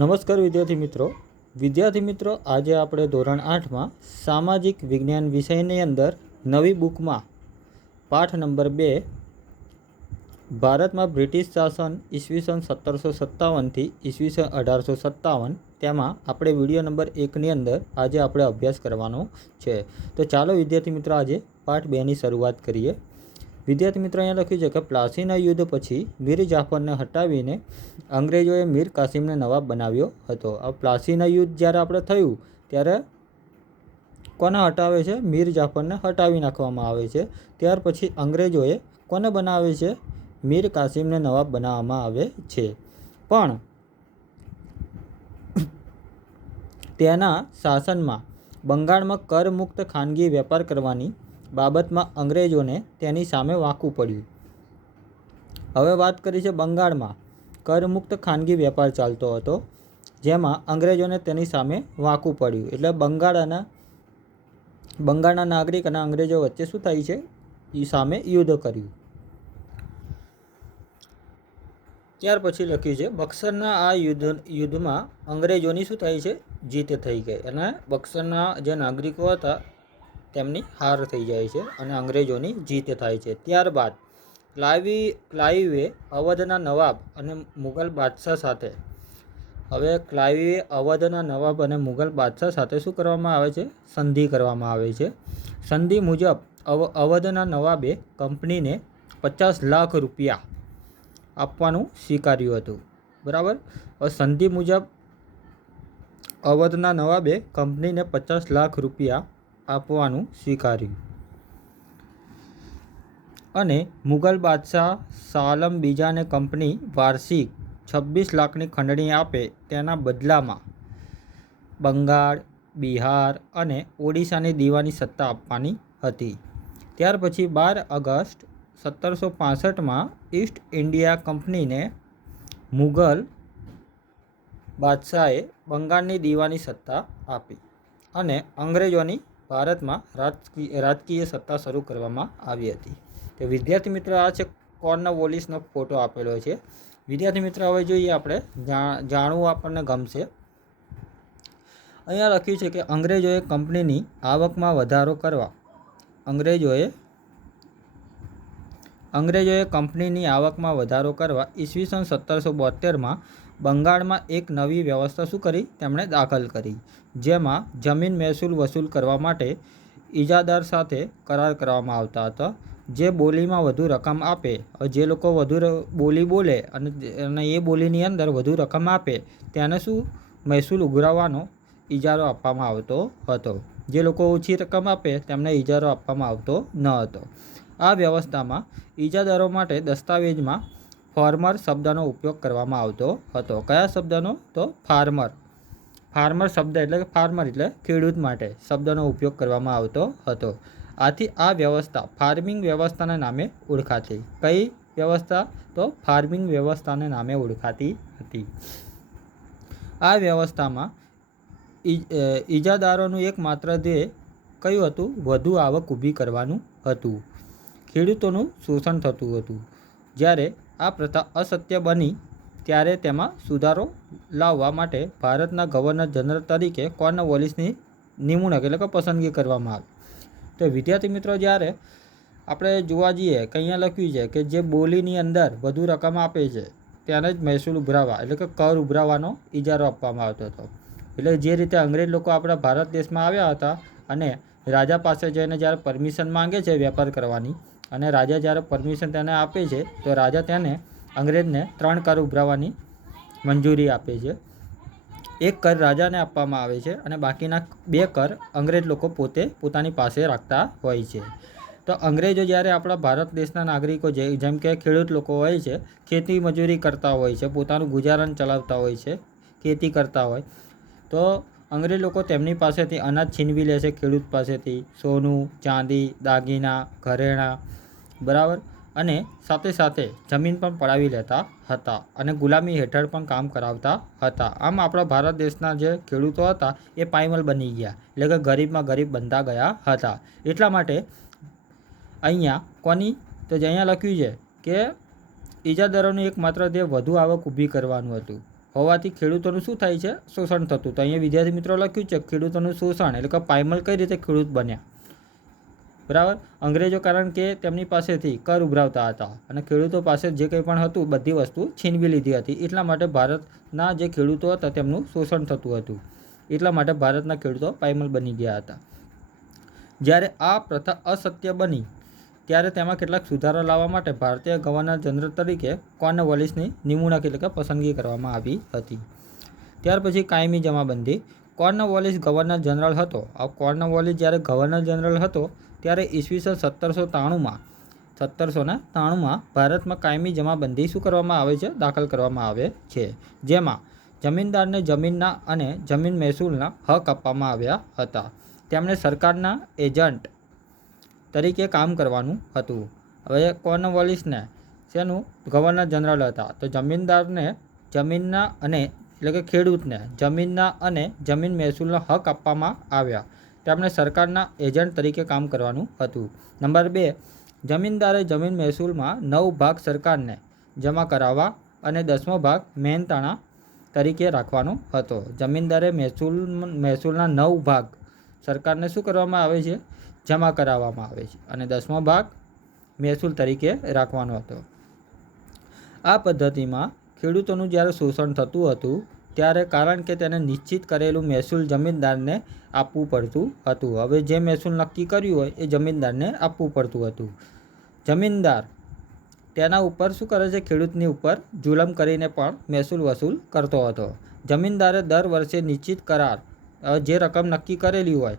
નમસ્કાર વિદ્યાર્થી મિત્રો આજે આપણે ધોરણ 8માં સામાજિક વિજ્ઞાન વિષયની અંદર નવી બુકમાં પાઠ નંબર 2 ભારતમાં બ્રિટિશ શાસન ઈસવીસન 1757 થી ઈસવીસન 1857 તેમાં આપણે વિડીયો નંબર 1ની અંદર આજે આપણે અભ્યાસ કરવાનો છે। તો ચાલો વિદ્યાર્થી મિત્રો આજે પાઠ 2ની શરૂઆત કરીએ। વિદ્યાર્થી મિત્રો અહીંયા લખ્યું છે કે પ્લાસીના યુદ્ધ પછી મીર જાફરને હટાવીને અંગ્રેજોએ મીર કાસિમને નવાબ બનાવ્યો હતો। આ પ્લાસીના યુદ્ધ જ્યારે આપણે થયું ત્યારે કોને હટાવે છે? મીર જાફરને હટાવી નાખવામાં આવે છે। ત્યાર પછી અંગ્રેજોએ કોને બનાવે છે? મીર કાસિમને નવાબ બનાવવામાં આવે છે। પણ તેના શાસનમાં બંગાળમાં કરમુક્ત ખાનગી વેપાર કરવાની બાબતમાં અંગ્રેજોને તેની સામે વાંકવું પડ્યું। હવે વાત કરી છે બંગાળમાં કરમુક્ત ખાનગી વેપાર ચાલતો હતો, જેમાં અંગ્રેજોને તેની સામે વાંકવું પડ્યું। એટલે બંગાળના નાગરિક અને અંગ્રેજો વચ્ચે શું થાય છે? એ સામે યુદ્ધ કર્યું। ત્યાર પછી લખ્યું છે બક્સરના આ યુદ્ધમાં અંગ્રેજોની શું થાય છે? જીત થઈ ગઈ અને બક્સરના જે નાગરિકો હતા તેમની હાર થઈ જાય છે અને અંગ્રેજોની જીત થાય છે। ત્યારબાદ ક્લાઇવે અવધના નવાબ અને મુગલ બાદશાહ સાથે શું કરવામાં આવે છે? સંધિ કરવામાં આવે છે। સંધિ મુજબ અવધના નવાબે કંપનીને 50 લાખ રૂપિયા આપવાનું સ્વીકાર્યું હતું। બરાબર। સંધિ મુજબ અવધના નવાબે કંપનીને 50 લાખ રૂપિયા આપવાનું સ્વીકાર્યું અને મુગલ બાદશાહ શાલમ બીજાને કંપની વાર્ષિક 26 લાખની ખંડણી આપે તેના બદલામાં બંગાળ, બિહાર અને ઓડિશાની દીવાની સત્તા આપવાની હતી। ત્યાર પછી 12 ઓગસ્ટ 1765માં ઈસ્ટ ઇન્ડિયા કંપનીને મુગલ બાદશાહે બંગાળની દીવાની સત્તા આપી અને અંગ્રેજોની ભારતમાં રાજકીય સત્તા શરૂ કરવામાં આવી હતી। તો વિદ્યાર્થી મિત્રો આ છે કોર્નવોલિસનો ફોટો આપેલો છે। વિદ્યાર્થી મિત્રો હવે જોઈએ આપણે જાણવું આપણને ગમશે। અહીંયા લખ્યું છે કે અંગ્રેજોએ કંપનીની આવકમાં વધારો કરવા ઈસવીસન 1772માં બંગાળમાં એક નવી વ્યવસ્થા શું કરી? તેમણે દાખલ કરી, જેમાં જમીન મહેસૂલ વસૂલ કરવા માટે ઇજાદાર સાથે કરાર કરવામાં આવતા હતા। જે બોલીમાં વધુ રકમ આપે, જે લોકો વધુ બોલી બોલે અને એ બોલીની અંદર વધુ રકમ આપે તેને શું મહેસૂલ ઉઘરાવવાનો ઇજારો આપવામાં આવતો હતો। જે લોકો ઓછી રકમ આપે તેમને ઇજારો આપવામાં આવતો ન હતો। આ વ્યવસ્થામાં ઇજાદારો માટે દસ્તાવેજમાં ફાર્મર શબ્દનો ઉપયોગ કરવામાં આવતો હતો। કયા શબ્દનો? તો ફાર્મર શબ્દ એટલે ખેડૂત માટે શબ્દનો ઉપયોગ કરવામાં આવતો હતો। આથી આ વ્યવસ્થા ફાર્મિંગ વ્યવસ્થાના નામે ઓળખાતી। કઈ વ્યવસ્થા? તો ફાર્મિંગ વ્યવસ્થાને નામે ઓળખાતી હતી। આ વ્યવસ્થામાં ઇજાદારોનું એકમાત્ર ધ્યેય કયું હતું? વધુ આવક ઊભી કરવાનું હતું। ખેડૂતોનું શોષણ થતું હતું। જ્યારે આ પ્રથા અસત્ય બની ત્યારે તેમાં સુધારો લાવવા માટે ભારતના ગવર્નર જનરલ તરીકે કોર્નવોલિસની નિમણૂક પસંદગી કરવામાં આવી। તો વિદ્યાર્થી મિત્રો જ્યારે આપણે જોવા જઈએ કે અહીંયા લખ્યું છે કે જે બોલીની અંદર વધુ રકમ આપે છે તેને જ મહેસૂલ ઉઘરાવવા કર ઉઘરાવવાનો ઇજારો આપવામાં આવતો હતો। એટલે જે રીતે અંગ્રેજ લોકો આપણા ભારત દેશમાં આવ્યા હતા અને રાજા પાસે જઈને જ્યારે પરમિશન માંગે છે વેપાર કરવાની અને રાજા જ્યારે પરમિશન તેને આપે છે તો રાજા તેને અંગ્રેજને 3 કર ઉઘરાવવાની મંજૂરી આપે છે। એક કર રાજાને આપવામાં આવે છે અને બાકીના 2 કર અંગ્રેજ લોકો પોતાની પાસે રાખતા હોય છે। તો અંગ્રેજો જ્યારે આપણા ભારત દેશના નાગરિકો જેમ કે ખેડૂત લોકો હોય છે, ખેતી મજૂરી કરતા હોય છે, પોતાનું ગુજરાન ચલાવતા હોય છે, ખેતી કરતા હોય તો અંગ્રેજ લોકો તેમની પાસેથી અનાજ છીનવી લે છે, ખેડૂત પાસેથી સોનું, ચાંદી, દાગીના, ઘરેણાં, બરાબર, અને સાથે સાથે જમીન પણ પડાવી લેતા હતા અને ગુલામી હેઠળ પણ કામ કરાવતા હતા। આમ આપણા ભારત દેશના જે ખેડૂતો હતા એ પાયમાલ બની ગયા, એટલે કે ગરીબમાં ગરીબ બનતા ગયા હતા। એટલા માટે અહીંયા લખ્યું છે કે ઇજાદારોનું એકમાત્ર ધ્યેય વધુ આવક ઊભી કરવાનું હતું। હોવાથી ખેડૂતોનું શું થાય છે? શોષણ થતું. તો અહીંયા વિદ્યાર્થી મિત્રો લખ્યું છે ખેડૂતોનું શોષણ એટલે કે પાયમલ કઈ રીતે ખેડૂત બન્યા, બરાબર. અંગ્રેજો કારણ કે તેમની પાસેથી કર ઉભરાવતા હતા અને ખેડૂતો પાસે જે કંઈ પણ હતું બધી વસ્તુ છીનવી લીધી હતી, એટલા માટે ભારતના જે ખેડૂતો હતા તેમનું શોષણ થતું હતું. એટલા માટે ભારતના ખેડૂતો પાયમલ બની ગયા હતા. જ્યારે આ પ્રથા અસત્ય બની ત્યારે તેમાં કેટલાક સુધારા લાવવા માટે ભારતીય ગવર્નર જનરલ તરીકે કોર્નવોલિસની નિમણૂક એટલે કે પસંદગી કરવામાં આવી હતી. ત્યાર પછી કાયમી જમાબંધી. કોર્નવોલિસ ગવર્નર જનરલ હતો. આ કોર્નવોલિસ જ્યારે ગવર્નર જનરલ હતો ત્યારે ઈસવીસન 1793માં ભારતમાં કાયમી જમાબંધી શું કરવામાં આવે છે? દાખલ કરવામાં આવે છે, જેમાં જમીનદારને જમીનના અને જમીન મહેસૂલના હક આપવામાં આવ્યા હતા. તેમણે સરકારના એજન્ટ તરીકે કામ કરવાનું હતું. હવે કોર્નવોલિસને શેનું ગવર્નર જનરલ હતા, તો જમીનદારને જમીનના અને એટલે કે ખેડૂતને જમીનના અને જમીન મહેસૂલનો હક આપવામાં આવ્યા. તેમણે સરકારના એજન્ટ તરીકે કામ કરવાનું હતું. નંબર 2, જમીનદારે જમીન મહેસૂલમાં 9 ભાગ સરકારને જમા કરાવવા અને 10મો ભાગ મહેનતાણા તરીકે રાખવાનો હતો. જમીનદારે મહેસૂલના 9 ભાગ સરકારને શું કરવામાં આવે છે? જમા કરાવવામાં આવે છે અને 10મો ભાગ મહેસૂલ તરીકે રાખવાનો હતો. આ પદ્ધતિમાં ખેડૂતોનું જ્યારે શોષણ થતું હતું ત્યારે કારણ કે તેને નિશ્ચિત કરેલું મહેસૂલ જમીનદારને આપવું પડતું હતું. હવે જે મહેસૂલ નક્કી કર્યું હોય એ જમીનદારને આપવું પડતું હતું. જમીનદાર તેના ઉપર શું કરે છે? ખેડૂતની ઉપર જુલમ કરીને પણ મહેસૂલ વસૂલ કરતો હતો. જમીનદારે દર વર્ષે નિશ્ચિત કરાર જે રકમ નક્કી કરેલી હોય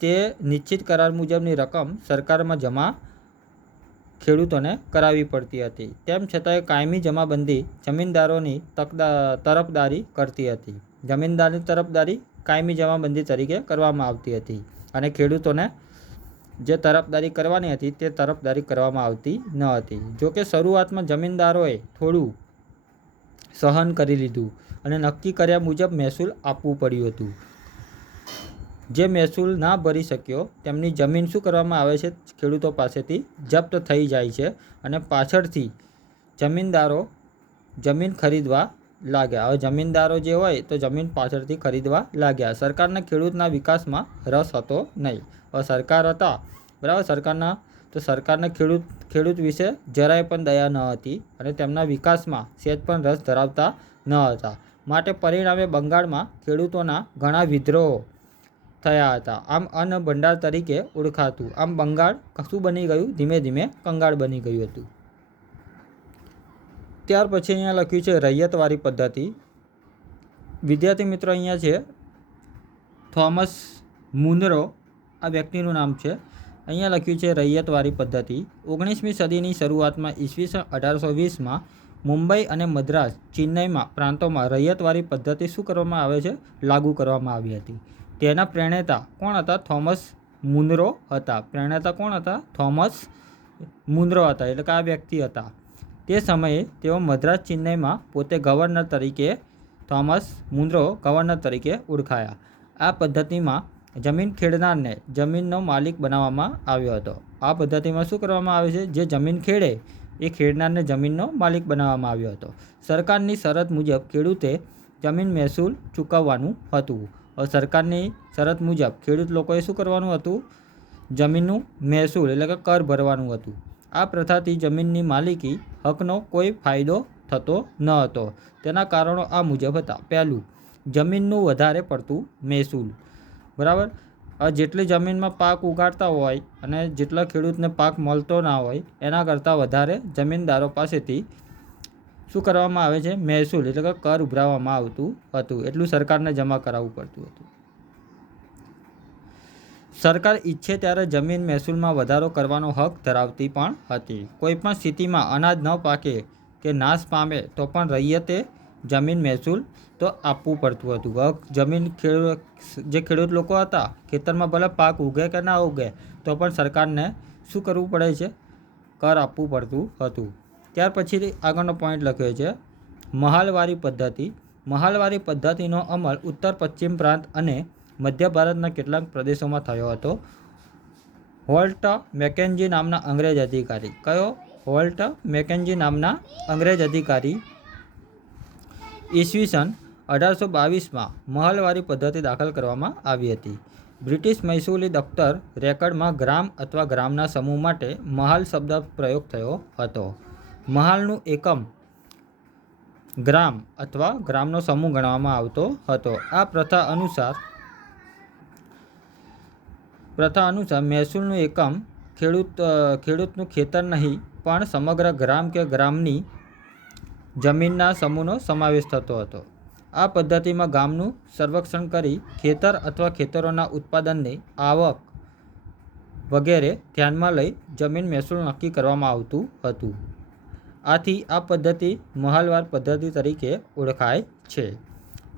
તે નિશ્ચિત કરાર મુજબની રકમ સરકારમાં જમા ખેડૂતોને કરાવવી પડતી હતી. તેમ છતાંય કાયમી જમાબંધી જમીનદારોની તરફદારી કરતી હતી. જમીનદારની તરફદારી કાયમી જમાબંધી તરીકે કરવામાં આવતી હતી અને ખેડૂતોને જે તરફદારી કરવાની હતી તે તરફદારી કરવામાં આવતી ન હતી. જોકે શરૂઆતમાં જમીનદારોએ થોડું સહન કરી લીધું અને નક્કી કર્યા મુજબ મહેસૂલ આપવું પડ્યું હતું. જે મહેસૂલ ના ભરી શક્યો તેમની જમીન શું કરવામાં આવે છે? ખેડૂતો પાસેથી જપ્ત થઈ જાય છે અને પાછળથી જમીનદારો જમીન ખરીદવા લાગ્યા. હવે જમીનદારો જે હોય તો જમીન પાછળથી ખરીદવા લાગ્યા. સરકારને ખેડૂતના વિકાસમાં રસ હતો નહીં. હવે સરકાર હતા, બરાબર, સરકારને ખેડૂત વિશે જરાય પણ દયા ન હતી અને તેમના વિકાસમાં સહેજ પણ રસ ધરાવતા ન હતા. માટે પરિણામે બંગાળમાં ખેડૂતોના ઘણા વિદ્રોહો થયા હતા. આમ અન્ન ભંડાર તરીકે ઓળખાતું આમ બંગાળ શું બની ગયું? ધીમે ધીમે કંગાળ બની ગયું હતું. ત્યાર પછી અહીંયા લખ્યું છે રૈયતવારી પદ્ધતિ. વિદ્યાર્થી મિત્રો અહીંયા છે થોમસ મુનરો, આ વ્યક્તિનું નામ છે. અહીંયા લખ્યું છે રૈયતવારી પદ્ધતિ. 19મી સદીની શરૂઆતમાં ઈસવીસન 1820માં મુંબઈ અને મદ્રાસ, ચેન્નઈમાં પ્રાંતોમાં રૈયતવારી પદ્ધતિ શું કરવામાં આવે છે? લાગુ કરવામાં આવી હતી. તેના પ્રેરણેતા કોણ હતા? થોમસ મુનરો હતા. પ્રેરણેતા કોણ હતા? થોમસ મુનરો હતા, એટલે કે આ વ્યક્તિ હતા. તે સમયે તેઓ મદ્રાસ, ચેન્નઈમાં પોતે ગવર્નર તરીકે થોમસ મુનરો ગવર્નર તરીકે ઓળખાયા. આ પદ્ધતિમાં જમીન ખેડનારને જમીનનો માલિક બનાવવામાં આવ્યો હતો. આ પદ્ધતિમાં શું કરવામાં આવે છે? જે જમીન ખેડે એ ખેડનારને જમીનનો માલિક બનાવવામાં આવ્યો હતો. સરકારની શરત મુજબ ખેડૂતે જમીન મહેસૂલ ચૂકવવાનું હતું. સરકારની શરત મુજબ ખેડૂત લોકોએ શું કરવાનું હતું? જમીનનું મહેસૂલ એટલે કે કર ભરવાનું હતું. આ પ્રથાથી જમીનની માલિકી હકનો કોઈ ફાયદો થતો ન હતો. તેના કારણો આ મુજબ હતા. પહેલું, જમીનનું વધારે પડતું મહેસૂલ, બરાબર. જેટલી જમીનમાં પાક ઉગાડતા હોય અને જેટલા ખેડૂતને પાક મળતો ના હોય એના કરતાં વધારે જમીનદારો પાસેથી શું કરવામાં આવે છે? મહેસૂલ એટલે કે કર ઉભરાવવામાં આવતું હતું. એટલું સરકારને જમા કરાવવું પડતું હતું. સરકાર ઈચ્છે ત્યારે જમીન મહેસૂલમાં વધારો કરવાનો હક ધરાવતી પણ હતી. કોઈપણ સ્થિતિમાં અનાજ ન પાકે કે નાશ પામે તો પણ રૈયતે જમીન મહેસૂલ તો આપવું પડતું હતું. જે ખેડૂત લોકો હતા ખેતરમાં ભલે પાક ઉગે કે ના ઉગે તો પણ સરકારને શું કરવું પડે છે? કર આપવું પડતું હતું. ત્યાર પછી આગળનો પોઈન્ટ લખ્યો છે મહાલવારી પદ્ધતિ. મહાલવારી પદ્ધતિનો અમલ ઉત્તર પશ્ચિમ પ્રાંત અને મધ્ય ભારતના કેટલાક પ્રદેશોમાં થયો હતો. હોલ્ટ મેકેન્જી નામના અંગ્રેજ અધિકારી, કયો? હોલ્ટ મેકેન્જી નામના અંગ્રેજ અધિકારી ઈસવીસન 1822માં મહલવારી પદ્ધતિ દાખલ કરવામાં આવી હતી. બ્રિટિશ મહેસૂલી દફતર રેકર્ડમાં ગ્રામ અથવા ગ્રામના સમૂહ માટે મહાલ શબ્દ પ્રયોગ થયો હતો. મહાલનું એકમ ગ્રામ અથવા ગ્રામનો સમૂહ ગણવામાં આવતો હતો. આ પ્રથા અનુસાર મહેસૂલનું એકમ ખેડૂતનું ખેતર નહીં પણ સમગ્ર ગ્રામ કે ગ્રામની જમીનના સમૂહનો સમાવેશ થતો હતો. આ પદ્ધતિમાં ગામનું સર્વેક્ષણ કરી ખેતર અથવા ખેતરોના ઉત્પાદનની આવક વગેરે ધ્યાનમાં લઈ જમીન મહેસૂલ નક્કી કરવામાં આવતું હતું. આથી આ પદ્ધતિ મહાલવાર પદ્ધતિ તરીકે ઓળખાય છે.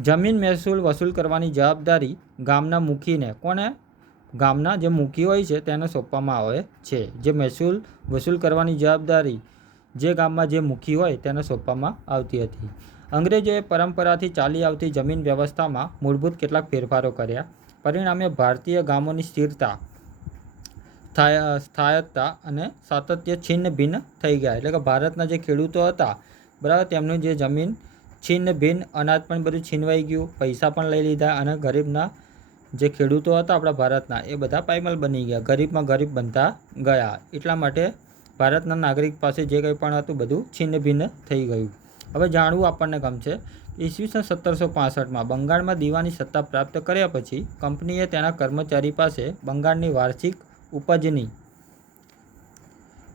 જમીન મહેસૂલ વસૂલ કરવાની જવાબદારી ગામના મુખીને ગામના જે મુખી હોય છે તેને સોંપવામાં આવે છે. જે મહેસૂલ વસૂલ કરવાની જવાબદારી જે ગામમાં જે મુખી હોય તેને સોંપવામાં આવતી હતી. અંગ્રેજોએ પરંપરાથી ચાલી આવતી જમીન વ્યવસ્થામાં મૂળભૂત કેટલાક ફેરફારો કર્યા. પરિણામે ભારતીય ગામોની સ્થિરતા, સ્થાયકતા અને સાતત્ય છિન્ન ભિન્ન થઈ ગયા. એટલે કે ભારતના જે ખેડૂતો હતા, બરાબર, તેમનું જે જમીન છિન્ન ભિન્ન, અનાજ પણ બધું છીનવાઈ ગયું, પૈસા પણ લઈ લીધા અને ગરીબના જે ખેડૂતો હતા આપણા ભારતના એ બધા પાયમાલ બની ગયા, ગરીબમાં ગરીબ બનતા ગયા. એટલા માટે ભારતના નાગરિક પાસે જે કંઈ પણ હતું બધું છિન્ન ભિન્ન થઈ ગયું. હવે જાણવું આપણને ગમશે. ઈસવીસન 1765માં બંગાળમાં દીવાની સત્તા પ્રાપ્ત કર્યા પછી કંપનીએ તેના કર્મચારી પાસે બંગાળની વાર્ષિક ઉપજની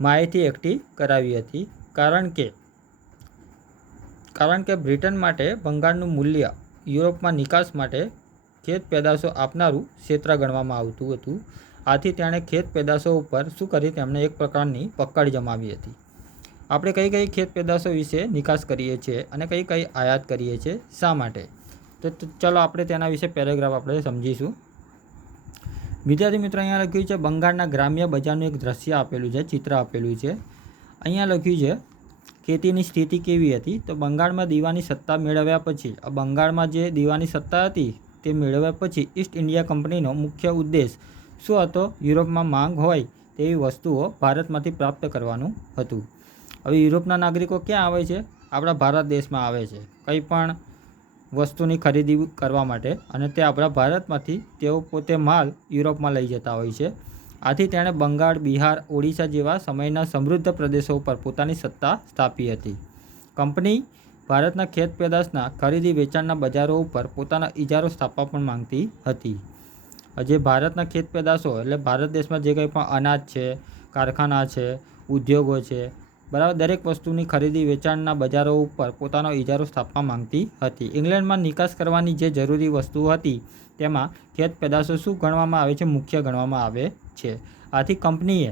માહિતી એકઠી કરાવી હતી. કારણ કે બ્રિટન માટે બંગાળનું મૂલ્ય યુરોપમાં નિકાસ માટે ખેત પેદાશો આપનારું ક્ષેત્ર ગણવામાં આવતું હતું. આથી તેણે ખેત પેદાશો ઉપર શું કરી તેમણે એક પ્રકારની પકડ જમાવી હતી. આપણે કઈ કઈ ખેત પેદાશો વિશે નિકાસ કરીએ છીએ અને કઈ કઈ આયાત કરીએ છીએ, શા માટે? તો ચલો આપણે તેના વિશે પેરેગ્રાફ આપણે સમજીશું. વિદ્યાર્થી મિત્રો, અહીંયા લખ્યું છે બંગાળના ગ્રામ્ય બજારનું એક દ્રશ્ય આપેલું છે, ચિત્ર આપેલું છે. અહીંયા લખ્યું છે ખેતીની સ્થિતિ કેવી હતી. તો બંગાળમાં દીવાની સત્તા મેળવ્યા પછી, બંગાળમાં જે દીવાની સત્તા હતી તે મેળવ્યા પછી ઈસ્ટ ઇન્ડિયા કંપનીનો મુખ્ય ઉદ્દેશ શું હતો? યુરોપમાં માંગ હોય તેવી વસ્તુઓ ભારતમાંથી પ્રાપ્ત કરવાનું હતું. હવે યુરોપના નાગરિકો ક્યાં આવે છે? આપણા ભારત દેશમાં આવે છે કંઈ પણ વસ્તુની ખરીદી કરવા માટે, અને તે આપણા ભારતમાંથી તેઓ પોતે માલ યુરોપમાં લઈ જતા હોય છે. આથી તેણે બંગાળ, બિહાર, ઓડિશા જેવા સમયના સમૃદ્ધ પ્રદેશો ઉપર પોતાની સત્તા સ્થાપી હતી. કંપની ભારતના ખેત પેદાશના ખરીદી વેચાણના બજારો ઉપર પોતાના ઇજારો સ્થાપવા પણ માંગતી હતી. જે ભારતના ખેત પેદાશો એટલે ભારત દેશમાં જે કંઈ પણ અનાજ છે, કારખાના છે, ઉદ્યોગો છે, બરાબર, દરેક વસ્તુની ખરીદી વેચાણના બજારો ઉપર પોતાનો ઇજારો સ્થાપવા માંગતી હતી. ઇંગ્લેન્ડમાં નિકાસ કરવાની જે જરૂરી વસ્તુઓ હતી તેમાં ખેત પેદાશો શું ગણવામાં આવે છે? મુખ્ય ગણવામાં આવે છે. આથી કંપનીએ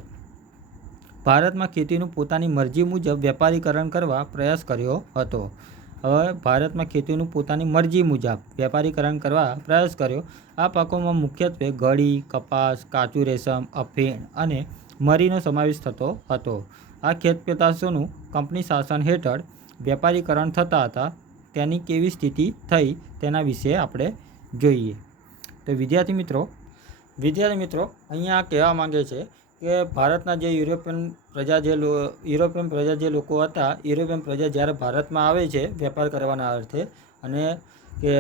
ભારતમાં ખેતીનું પોતાની મરજી મુજબ વેપારીકરણ કરવા પ્રયાસ કર્યો હતો. હવે ભારતમાં ખેતીનું પોતાની મરજી મુજબ વેપારીકરણ કરવા પ્રયાસ કર્યો. આ પાકોમાં મુખ્યત્વે ઘડી, કપાસ, કાચું રેશમ, અફીણ અને મરીનો સમાવેશ થતો હતો. આ ખેત પેદાશોનું કંપની શાસન હેઠળ વેપારીકરણ થતા હતા. તેની કેવી સ્થિતિ થઈ તેના વિશે આપણે જોઈએ. તો વિદ્યાર્થી મિત્રો અહીંયા કહેવા માંગે છે કે ભારતના જે યુરોપિયન પ્રજા જે લોકો હતા, યુરોપિયન પ્રજા જ્યારે ભારતમાં આવે છે વેપાર કરવાના અર્થે, અને કે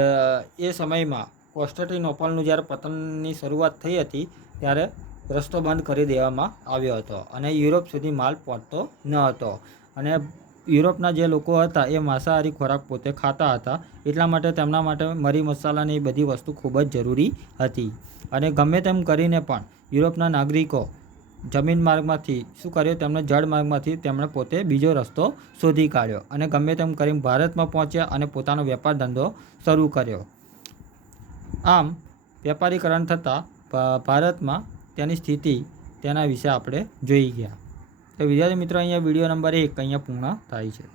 એ સમયમાં કોન્સ્ટન્ટિનોપલનું જ્યારે પતનની શરૂઆત થઈ હતી ત્યારે રસ્તો બંધ કરી દેવામાં આવ્યો હતો અને યુરોપ સુધી માલ પહોંચતો ન હતો. અને યુરોપના જે લોકો હતા એ માંસાહારી ખોરાક પોતે ખાતા હતા. એટલા માટે તેમના માટે મરી મસાલાની એ બધી વસ્તુ ખૂબ જ જરૂરી હતી. અને ગમે તેમ કરીને પણ યુરોપના નાગરિકો જમીન માર્ગમાંથી શું કર્યું? તેમણે જળ માર્ગમાંથી તેમણે પોતે બીજો રસ્તો શોધી કાઢ્યો અને ગમે તેમ કરીને ભારતમાં પહોંચ્યા અને પોતાનો વેપાર ધંધો શરૂ કર્યો. આમ વેપારીકરણ થતાં ભારતમાં તેની સ્થિતિ, તેના વિશે આપણે જોઈ ગયા. તો વિદ્યાર્થી મિત્રો, અહીંયા વિડીયો નંબર 1 અહીંયા પૂર્ણ થાય છે.